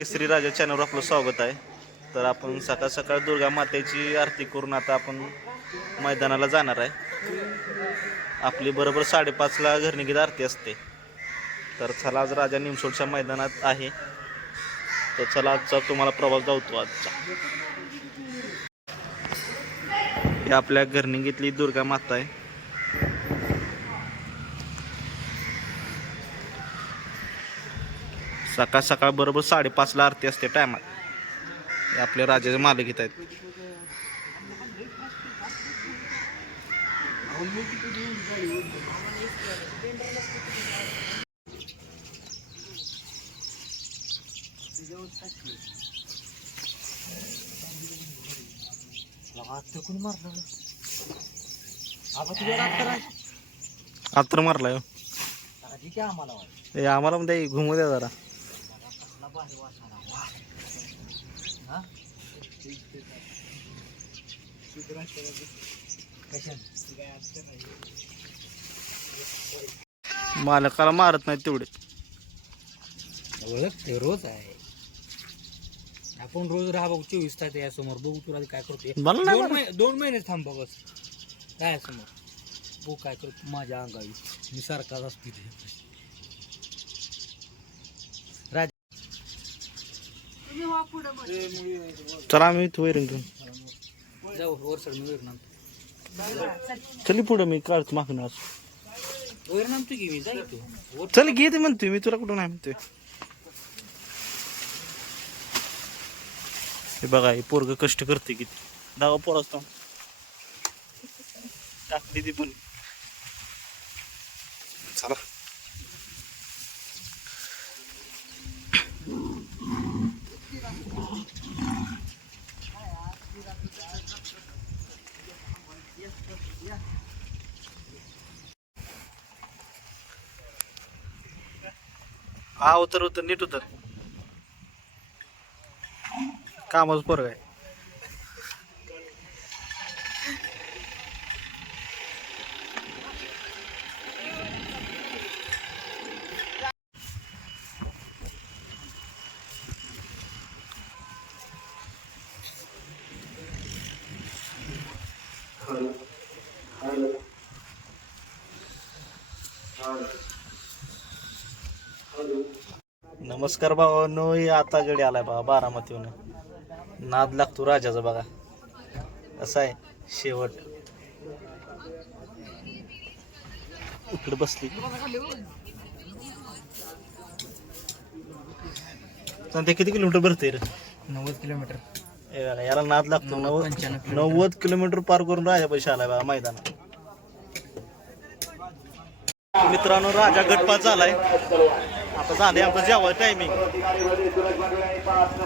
श्री राजा चॅनलवर आपलं स्वागत आहे. तर आपण सकाळ सकाळ दुर्गा मातेची आरती करून आता आपण मैदानाला जाणार आहे. आपली बरोबर साडेपाचला घरनिगीत आरती असते. तर चला आज राजा निमसोडच्या मैदानात आहे. तर चला आजचा तुम्हाला प्रवास जावतो आजचा. ही आपल्या घरनिगीतली दुर्गा माता आहे. सकाळ सकाळ बरोबर साडेपाचला आरती असते टायमात. आपले राजाचे मालक इथं आहेत. आत्र मारलाय. हे आम्हाला म्हणते घुमू द्या जरा. मालकाला मारत नाही तेवढे. ओळखते रोज आहे. आपण रोज राहा बघू चोवीस तास या समोर. बघू तुला काय करतोय. मला नाही दोन. महिने दोन महिने थांब बघस काय समोर? बघू काय करतो माझ्या अंगावी मी सारखाच असतो इथे राज चला आम्ही इथं वैरण घेऊन. जाऊ वर मी वैर नामतो चली पुढं मी काढतो मागणं असं. की मी जाईल तू वर चल घे ते म्हणतोय मी तुला कुठं नाही म्हणतोय. हे बघा हे पोरग कष्ट करते किती दावा पोर असतो टाकली ती पण. चला. हा उतर उतर नीट उतर. कामाच पोरग आहे. नमस्कार भावानो नो आता गडी आलाय बघा बारामतीहून. नाद लागतो राजाचा बघा. असा आहे शेवट. इकडे बसली. ते किती किलोमीटर भरते रे? नव्वद किलोमीटर. हे बघा, याला नाद लागतो. नव्वद, किलोमीटर. पार करून राजा पैसे आलाय बघा मैदानात. मित्रांनो राजा गटपात झालाय. आता झाले आमचं जेवाय टायमिंग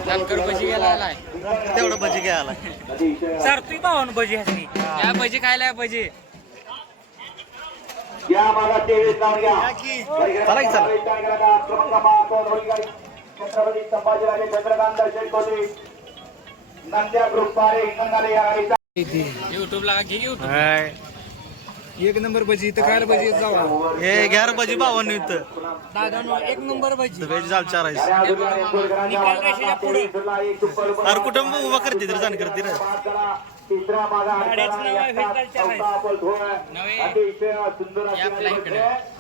जानकर भजी गेला आलाय. तेवढं भजी घ्यायला सर तू पाहून भजी हसली या भजी खायला भजी. या घ्या की. चला नंद्या ग्रुप पारे हिंगणारे या गाडीचा युट्यूब ला घे युट्यूब हाय. एक नंबर भजी इथं खायला भजी येत जावा. हे घ्या रे भजी बावन्न इथं. दादा एक नंबर भजी. व्हेज दाल चार आहे निकाल रेषेच्या पुढे? अरे कुठं उभा करते रे जाण करते रे. तिसरा नवे. अतिशय सुंदर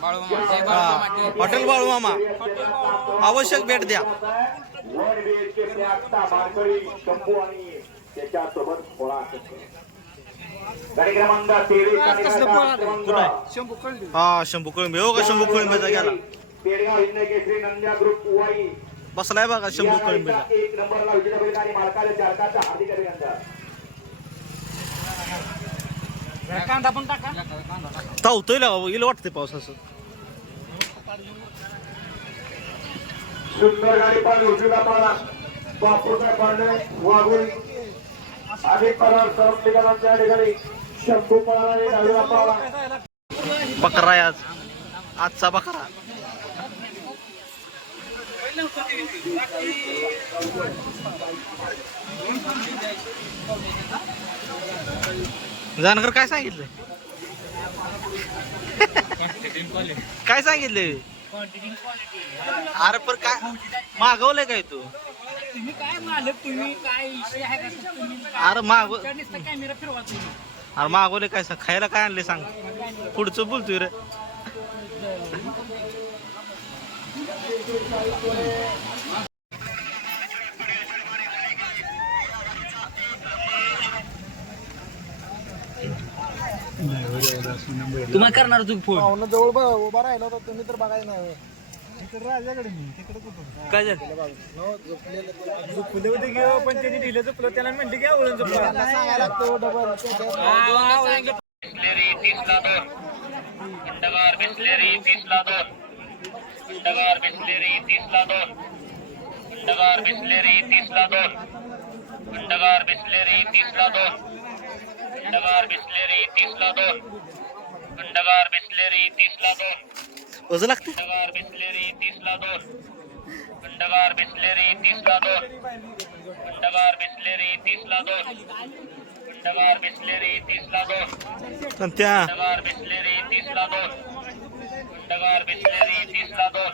बाळूमामा. हॉटेल बाळू मामा आवश्यक भेट द्या. वन बीएचके प्लॅटचा मारकळी शंभू आणि त्याच्यासोबत पोळा गाडी क्रमांक तेवीस आणि क्रमांक हा शंभू कळंबे हो का शंभू कळंबेचा गेला पेडगाव हिंद केसरी नंद्या ग्रुप वाई. बसलाय बघा शंभू कळंबेला एक नंबरला विजय बैलगाडी मालकाला चालकाचा हार्दिक अभिनंदन. कांदा पण टाका. तावतोय लावा इला वाटते पाऊस असं सुंदर गाडी पण उजवीला पळा बापूचा पांडे वाघुल अधिक परार सरपलीकरण त्या ठिकाणी शंभू पळाला डावीला बकरा आहे आज. आजचा बकरा. जानकर काय सांगितलं? काय सांगितलं? क्वांटिटी क्वालिटी अरे पण काय मागवलंय काय तू? तुम्ही काय मालक तुम्ही काय विषय आहे का? तुम्ही अरे मागव कॅमेरा फिरवा तुम्ही. अरे मागवले काय सांग? खायला काय आणले सांग? पुढचं बोलतोय रे. तुम्हाला करणार तुम्ही फोन जवळ उभा राहिला होता तुम्ही तर बघायला नाही राजाकडे मी तिकडे कुठं? काय झालं? झोपले होते की पण त्यांनी दिलं झोपलं. त्याला म्हणले की आवळून झोपलं. सांगायला लागतो डबल बिस्लेरी तीसला दोन खंडगार बिस्लेरी तीसला दोन खंडगार बिस्लेरी तीसला दोन खंडगार बिस्लेरी तीसला दोन खंडगार बिस्लेरी तीसला दोन खंडगार बिस्लेरी तीसला दोन खंडगार बिस्लेरी तीसला दोन वजन लागते खंडगार बिस्लेरी तीसला दोन खंडगार बिस्लेरी तीसला दोन खंडगार बिस्लेरी तीसला दोन खंडगार बिस्लेरी तीसला दोन पण त्या खंडगार बिस्लेरी तीसला दोन खंडगार बिस्लेरी तीसला दोन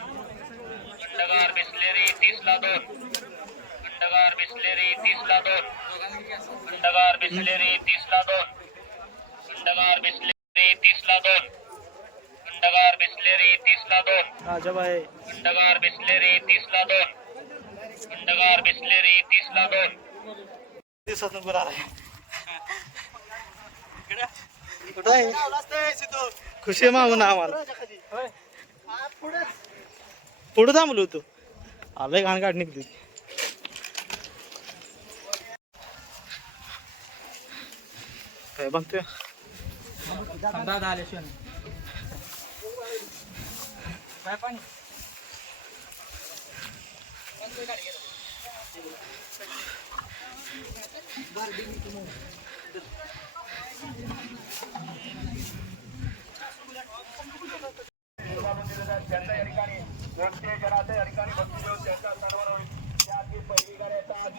खंडगार बिस्लेरी तीसला दोन खंडगार बिस्लेरी तीसला दोन खंडगार बिस्लेरी तीसला दोन खंडगार बिस्लेरी तीसला दोन. खंडगार बिस्लेरी तीसला दोन. राजाबाई खंडगार बिस्लेरी तीसला दोन. खंडगार बिस्लेरी तीसला दोन. कुठं आहे? खुशी मागून आम्हाला. पुढे. थांबलो होतो. आलंय घाण काढ निघली काय बघतोय? दादा आल्याशिवाय काय पाणी? त्यांचा या ठिकाणी मोठे भक्ती देऊन त्यांचा सन्मान त्यातील पहिली गाड्याचा आज